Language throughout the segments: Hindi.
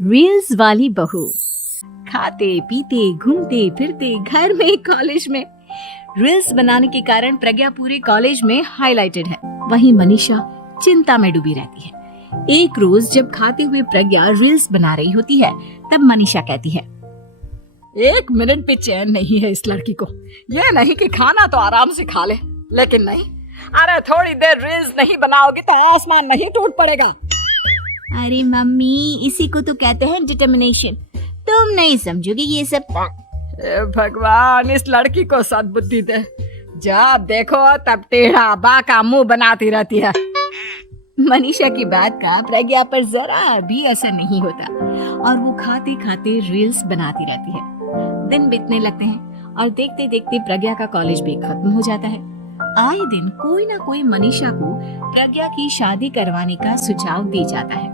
रील्स वाली बहू। खाते पीते घूमते फिरते घर में कॉलेज में रील्स बनाने के कारण प्रज्ञा पूरे कॉलेज में हाईलाइटेड है। वहीं मनीषा चिंता में डूबी रहती है। एक रोज जब खाते हुए प्रज्ञा रील्स बना रही होती है तब मनीषा कहती है, 1 मिनट भी चैन नहीं है इस लड़की को। ये नहीं कि खाना तो आराम से खा ले, लेकिन नहीं, अरे थोड़ी देर रील्स नहीं बनाओगी तो आसमान नहीं टूट पड़ेगा। अरे मम्मी, इसी को तो कहते हैं डिटर्मिनेशन। तुम नहीं समझोगी ये सब। भगवान, इस लड़की को सद्बुद्धि दे। जब देखो तब टेढ़ा बाका मुंह बनाती रहती है। मनीषा की बात का प्रज्ञा पर जरा भी असर नहीं होता और वो खाते खाते रील्स बनाती रहती है। दिन बीतने लगते हैं और देखते देखते प्रज्ञा का कॉलेज भी खत्म हो जाता है। आए दिन कोई ना कोई मनीषा को प्रज्ञा की शादी करवाने का सुझाव दे जाता है।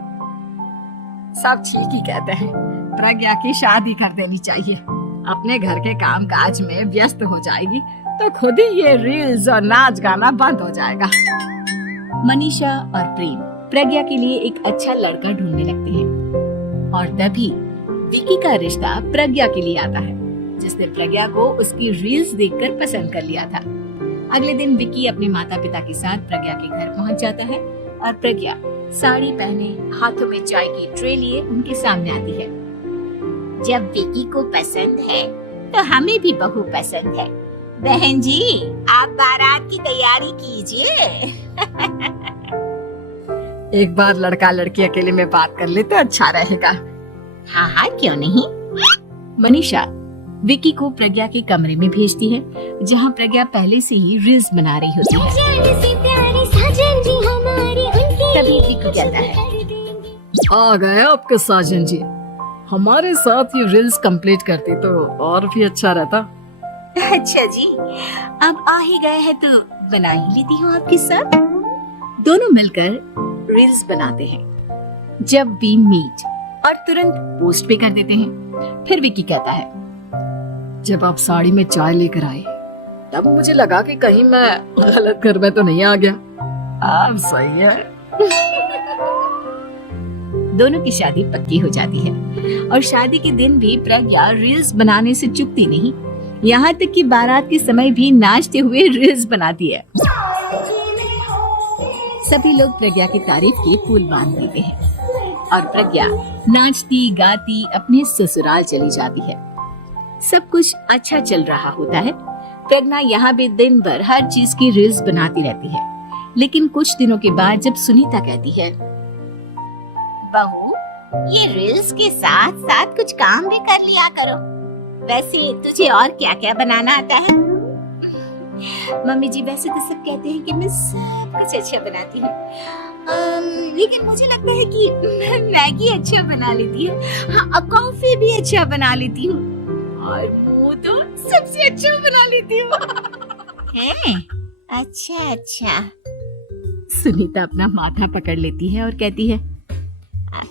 सब ठीक ही कहते हैं, प्रज्ञा की शादी कर देनी चाहिए। अपने घर के काम काज में व्यस्त हो जाएगी तो खुद ही ये रील्स और नाच गाना बंद हो जाएगा। मनीषा और प्रेम प्रज्ञा के लिए एक अच्छा लड़का ढूंढने लगते हैं और तभी विकी का रिश्ता प्रज्ञा के लिए आता है, जिसने प्रज्ञा को उसकी रील्स देखकर पसंद कर लिया था। अगले दिन विकी अपने माता पिता के साथ प्रज्ञा के घर पहुंच जाता है और प्रज्ञा साड़ी पहने हाथों में चाय की ट्रे लिए उनके सामने आती है। जब विकी को पसंद है तो हमें भी बहू पसंद है। बहन जी, आप बारात की तैयारी कीजिए। एक बार लड़का लड़की अकेले में बात कर ले तो अच्छा रहेगा। हाँ हाँ, क्यों नहीं। मनीषा विकी को प्रज्ञा के कमरे में भेजती है, जहाँ प्रज्ञा पहले से ही रील्स बना रही होती है। तभी विकी कहता है, आ गए आपके साजन जी। हमारे साथ ये रील्स कंप्लीट करती तो और भी अच्छा रहता। अच्छा जी, अब आ ही गए हैं तो बना ही लेती हूँ आपके साथ। दोनों मिलकर रील्स बनाते हैं। जब वी मीट और तुरंत पोस्ट भी कर देते हैं। फिर विकी कहता है, जब आप साड़ी में चाय लेकर आए तब मुझे लगा कि कहीं मैं गलत घर में तो नहीं आ गया। आप सही है। दोनों की शादी पक्की हो जाती है और शादी के दिन भी प्रज्ञा रील्स बनाने से चूकती नहीं। यहाँ तक कि बारात के समय भी नाचते हुए रील्स बनाती है। सभी लोग प्रज्ञा की तारीफ के फूल बांध देते हैं और प्रज्ञा नाचती गाती अपने ससुराल चली जाती है। सब कुछ अच्छा चल रहा होता है। प्रज्ञा यहाँ भी दिन भर हर चीज की रील्स बनाती रहती है। लेकिन कुछ दिनों के बाद जब सुनीता कहती है, बहू, ये रील्स के साथ साथ कुछ काम भी कर लिया करो। वैसे तुझे और क्या क्या बनाना आता है? मम्मी जी, वैसे तो सब कहते हैं कि मैं सब कुछ अच्छा बनाती हूँ, लेकिन मुझे लगता है कि मैं मैगी अच्छा बना लेती हूँ। हाँ, कॉफी भी अच्छा बना लेती हूँ और वो तो सबसे अच्छा बना लेती हूँ। हैं? अच्छा अच्छा। सुनीता अपना माथा पकड़ लेती है और कहती है,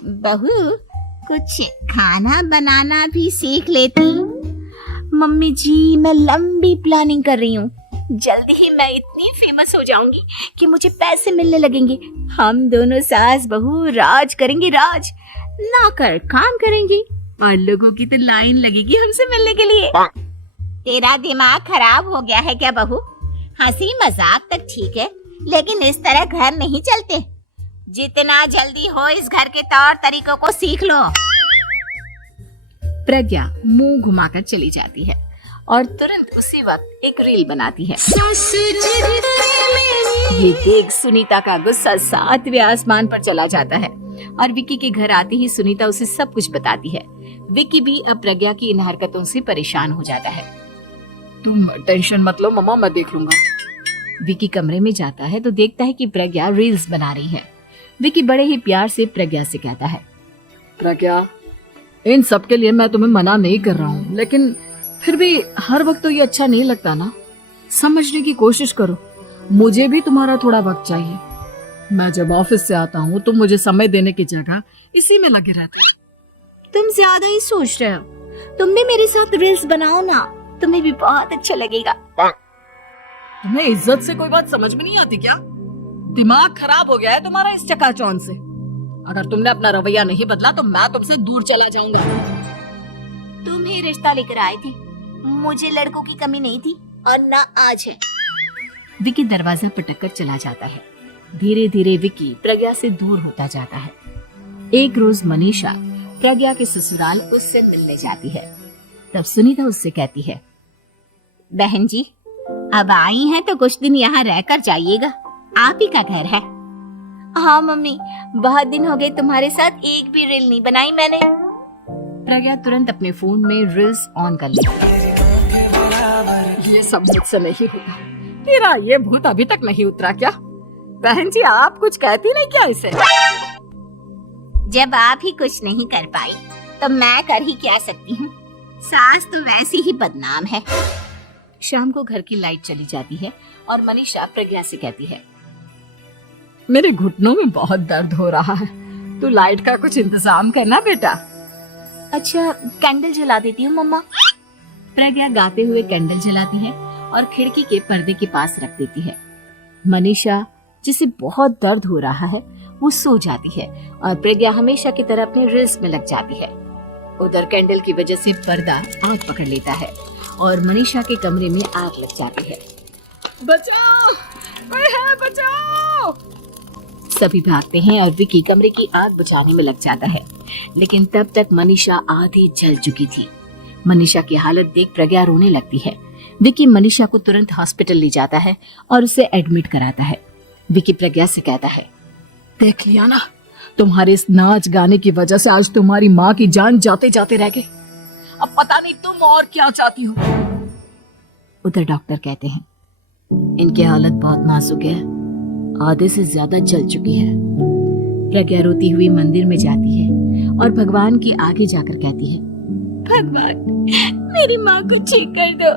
बहू, कुछ खाना बनाना भी सीख लेती। मम्मी जी, मैं लंबी प्लानिंग कर रही हूँ। जल्दी ही मैं इतनी फेमस हो जाऊंगी कि मुझे पैसे मिलने लगेंगे। हम दोनों सास बहू राज करेंगे, राज नौकर काम करेंगे और लोगों की तो लाइन लगेगी हमसे मिलने के लिए। तेरा दिमाग खराब हो गया है क्या बहू? हंसी मजाक तक ठीक है, लेकिन इस तरह घर नहीं चलते। जितना जल्दी हो इस घर के तौर तरीकों को सीख लो। प्रज्ञा मुंह घुमाकर चली जाती है और तुरंत उसी वक्त एक रील बनाती है। ये देख सुनीता का गुस्सा 7वें आसमान पर चला जाता है और विकी के घर आते ही सुनीता उसे सब कुछ बताती है। विकी भी अब प्रज्ञा की इन हरकतों से परेशान हो जाता है। तुम टेंशन मत लो मम्मा, मैं देख लूंगा। विकी कमरे में जाता है तो देखता है कि प्रज्ञा रील्स बना रही है। विकी बड़े ही प्यार से प्रज्ञा से कहता है, प्रज्ञा, इन सब के लिए मैं तुम्हें मना नहीं कर रहा हूँ, लेकिन फिर भी हर वक्त तो ये अच्छा नहीं लगता ना। समझने की कोशिश करो, मुझे भी तुम्हारा थोड़ा वक्त चाहिए। मैं जब ऑफिस से आता हूँ तो मुझे समय देने की जगह इसी में लगे रहते। तुम ज्यादा ही सोच रहे हो। तुम भी मेरे साथ रील्स बनाओ ना, तुम्हें भी बहुत अच्छा लगेगा। तुम्हें इज्जत से कोई बात समझ में नहीं आती क्या? दिमाग खराब हो गया है तुम्हारा इस चकाचौंध से। अगर तुमने अपना रवैया नहीं बदला तो मैं तुमसे दूर चला जाऊंगा। तुम ही रिश्ता लेकर आए थे, मुझे लड़कों की कमी नहीं थी और ना आज है। विकी दरवाजा पटक कर चला जाता है। धीरे धीरे विकी प्रज्ञा से दूर होता जाता है। एक रोज मनीषा प्रज्ञा के ससुराल उससे मिलने जाती है। तब सुनीता उससे कहती है, बहन जी अब आई हैं तो कुछ दिन यहाँ रहकर जाइएगा, आप ही का घर है। हाँ मम्मी, बहुत दिन हो गए तुम्हारे साथ एक भी रील नहीं बनाई मैंने। प्रज्ञा तुरंत अपने फोन में रील्स ऑन कर लेती है। ये सब मुझसे नहीं होता। तेरा ये भूत अभी तक नहीं उतरा क्या? बहन जी आप कुछ कहती नहीं क्या इसे? जब आप ही कुछ नहीं कर पाई तो मैं कर ही क्या सकती हूँ, सास तो वैसी ही बदनाम है। शाम को घर की लाइट चली जाती है और मनीषा प्रज्ञा से कहती है, मेरे घुटनों में बहुत दर्द हो रहा है, तू लाइट का कुछ इंतजाम करना बेटा। अच्छा कैंडल जला देती हूँ मम्मा। प्रज्ञा गाते हुए कैंडल जलाती है और खिड़की के पर्दे के पास रख देती है। मनीषा जिसे बहुत दर्द हो रहा है वो सो जाती है और प्रज्ञा हमेशा की तरह अपने रील्स में लग जाती है। उधर कैंडल की वजह से पर्दा आग पकड़ लेता है और मनीषा के कमरे में आग लग जाती है। बचाओ, कोई है, बचाओ। सभी भागते हैं और विकी कमरे की आग बुझाने में लग जाता है, लेकिन तब तक मनीषा आधी जल चुकी थी। मनीषा की हालत देख प्रज्ञा रोने लगती है। विकी मनीषा को तुरंत हॉस्पिटल ले जाता है और उसे एडमिट कराता है। विकी प्रज्ञा से कहता है, देख लिया ना, तुम्हारे इस नाच गाने की वजह से आज तुम्हारी माँ की जान जाते जाते रह गई। अब पता नहीं तुम और क्या चाहती हो। उधर डॉक्टर कहते हैं, इनकी हालत बहुत नाजुक है, आधे से ज्यादा जल चुकी है। प्रज्ञा रोती हुई मंदिर में जाती है और भगवान के आगे जाकर कहती है, भगवान मेरी माँ को ठीक कर दो,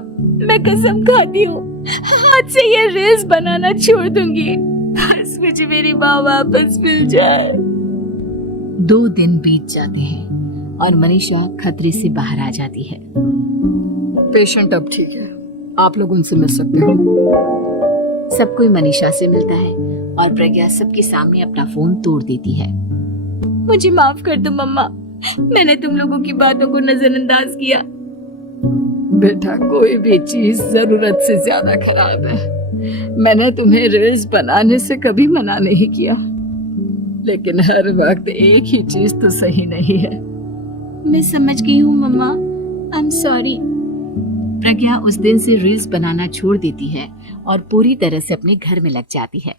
मैं कसम खाती हूँ आज से ये रील्स बनाना छोड़ दूंगी, बस मुझे मेरी माँ वापस मिल जाए। 2 दिन बीत जाते हैं और मनीषा खतरे से बाहर आ जाती है। पेशेंट अब ठीक है, आप लोग उनसे मिल सकते हो। सब कोई मनीषा से मिलता है और प्रज्ञा सबके सामने अपना फोन तोड़ देती है। मुझे माफ कर दो मम्मा, मैंने तुम लोगों की बातों को नजरअंदाज किया। बेटा कोई भी चीज जरूरत से ज्यादा खराब है। मैंने तुम्हें रील्स बनाने से कभी मना नहीं किया, लेकिन हर वक्त एक ही चीज तो सही नहीं है। मैं समझ गई हूँ मम्मा, आई एम सॉरी। प्रज्ञा उस दिन से रील्स बनाना छोड़ देती है और पूरी तरह से अपने घर में लग जाती है।